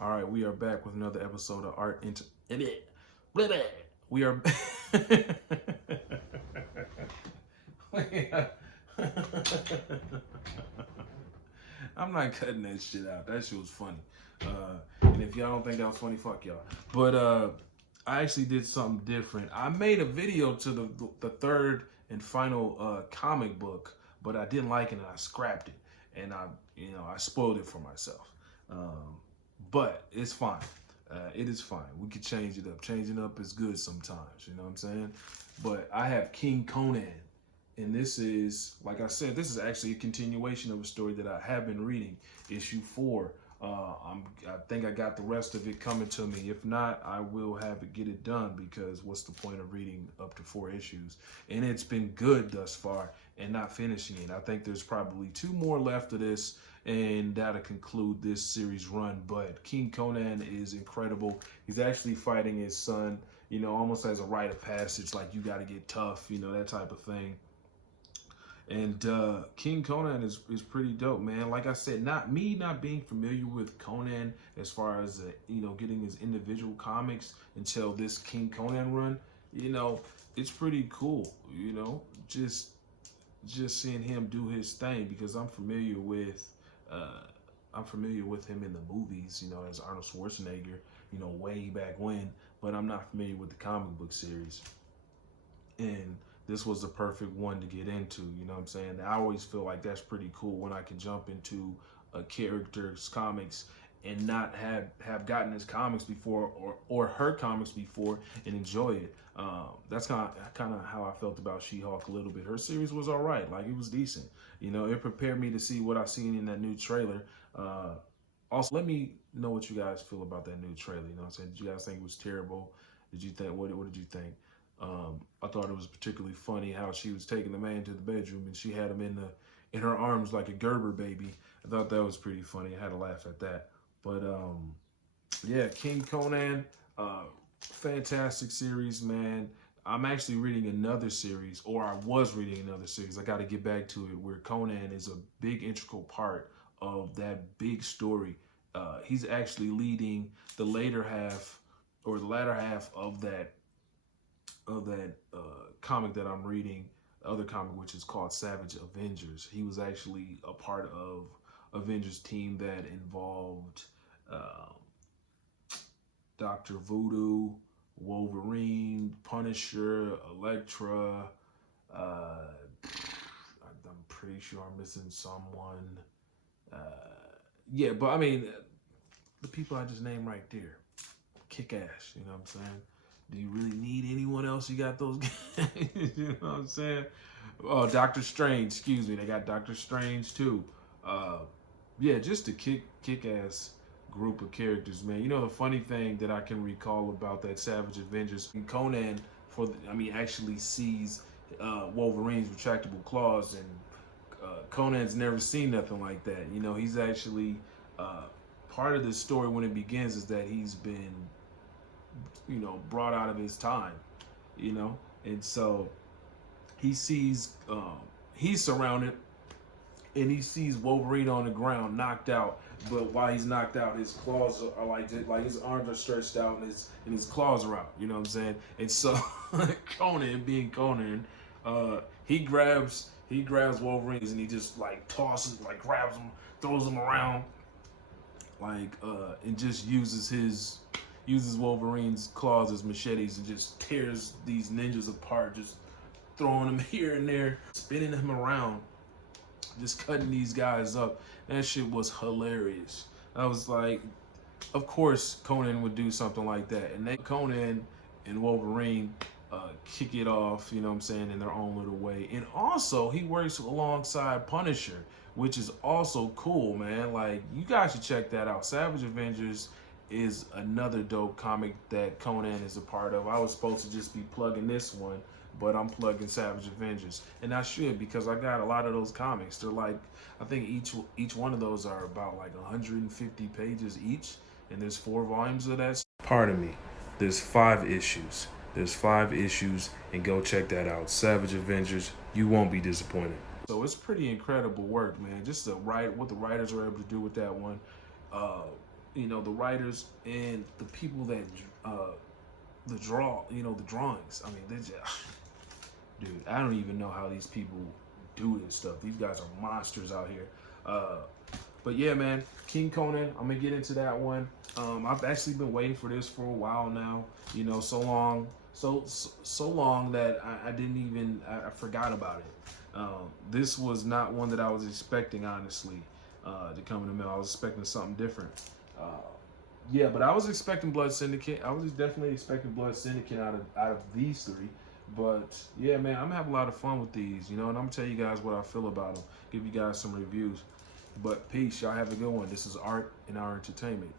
All right, we are back with another episode of Art Into. We are. I'm not cutting that shit out. That shit was funny. And if y'all don't think that was funny, fuck y'all. But I actually did something different. I made a video to the third and final comic book, but I didn't like it and I scrapped it, and I spoiled it for myself. But it's fine. It is fine. We could change it up. Changing up is good sometimes. You know what I'm saying? But I have King Conan, and this is, like I said, this is actually a continuation of a story that I have been reading, issue 4. I think I got the rest of it coming to me. If not, I will have it get it done, because what's the point of reading up to 4 issues? And it's been good thus far, and not finishing it. I think there's probably 2 more left of this, and that'll conclude this series run. But King Conan is incredible. He's actually fighting his son, almost as a rite of passage, like you got to get tough, that type of thing. And King Conan is pretty dope, man. Like I said, not being familiar with Conan as far as getting his individual comics until this King Conan run, it's pretty cool. Just seeing him do his thing, because I'm familiar with him in the movies, as Arnold Schwarzenegger, way back when, but I'm not familiar with the comic book series. And this was the perfect one to get into, you know what I'm saying? I always feel like that's pretty cool when I can jump into a character's comics and not have gotten his comics before, or her comics before, and enjoy it. That's kind of how I felt about She-Hulk a little bit. Her series was all right, like it was decent. It prepared me to see what I seen in that new trailer. Also, let me know what you guys feel about that new trailer. You know what I'm saying? Did you guys think it was terrible? Did you think, what did you think? I thought it was particularly funny how she was taking the man to the bedroom and she had him in her arms like a Gerber baby. I thought that was pretty funny. I had to laugh at that. But yeah, King Conan, fantastic series, man. I'm actually reading another series, or I was reading another series. I got to get back to it, where Conan is a big integral part of that big story. He's actually leading the latter half of that comic that I'm reading, the other comic, which is called Savage Avengers. He was actually a part of Avengers team that involved Dr. Voodoo, Wolverine, Punisher, Elektra. I'm pretty sure I'm missing someone. Yeah, but I mean, the people I just named right there, kick ass. You know what I'm saying? Do you really need anyone else? You got those guys. You know what I'm saying? Oh, Doctor Strange. Excuse me. They got Doctor Strange too. Yeah, just a kick-ass group of characters, man. The funny thing that I can recall about that Savage Avengers, Conan, actually sees Wolverine's retractable claws, and Conan's never seen nothing like that. He's actually part of the story when it begins is that he's been brought out of his time, and so he sees, he's surrounded, and he sees Wolverine on the ground, knocked out. But while he's knocked out, his claws are like his arms are stretched out, and his claws are out. You know what I'm saying? And so Conan, being Conan, he grabs Wolverine, and he just tosses, grabs him, throws him around, and just uses Wolverine's claws as machetes and just tears these ninjas apart, just throwing them here and there, spinning them around, just cutting these guys up. That shit was hilarious. I was like, of course Conan would do something like that. And then Conan and Wolverine kick it off, you know what I'm saying, in their own little way. And also, he works alongside Punisher, which is also cool, man. You guys should check that out. Savage Avengers is another dope comic that Conan is a part of. I was supposed to just be plugging this one, but I'm plugging Savage Avengers, and I should, because I got a lot of those comics. They're I think each one of those are about 150 pages each, and there's 4 volumes of that. Pardon me. There's 5 issues. And go check that out. Savage Avengers. You won't be disappointed. So it's pretty incredible work, man. Just what the writers were able to do with that one. you know, the writers and the people that the draw, you know, the drawings. I mean, they just, dude, I don't even know how these people do this stuff. These guys are monsters out here. But yeah, man, King Conan, I'm gonna get into that one. I've actually been waiting for this for a while now. You know, so long that I didn't even, I forgot about it. This was not one that I was expecting, honestly, to come in the mail. I was expecting something different. Yeah, but I was expecting Blood Syndicate. I was definitely expecting Blood Syndicate out of these three. But yeah, man, I'm having a lot of fun with these, you know, and I'm gonna tell you guys what I feel about them. Give you guys some reviews. But peace, y'all have a good one. This is Art and Our Entertainment.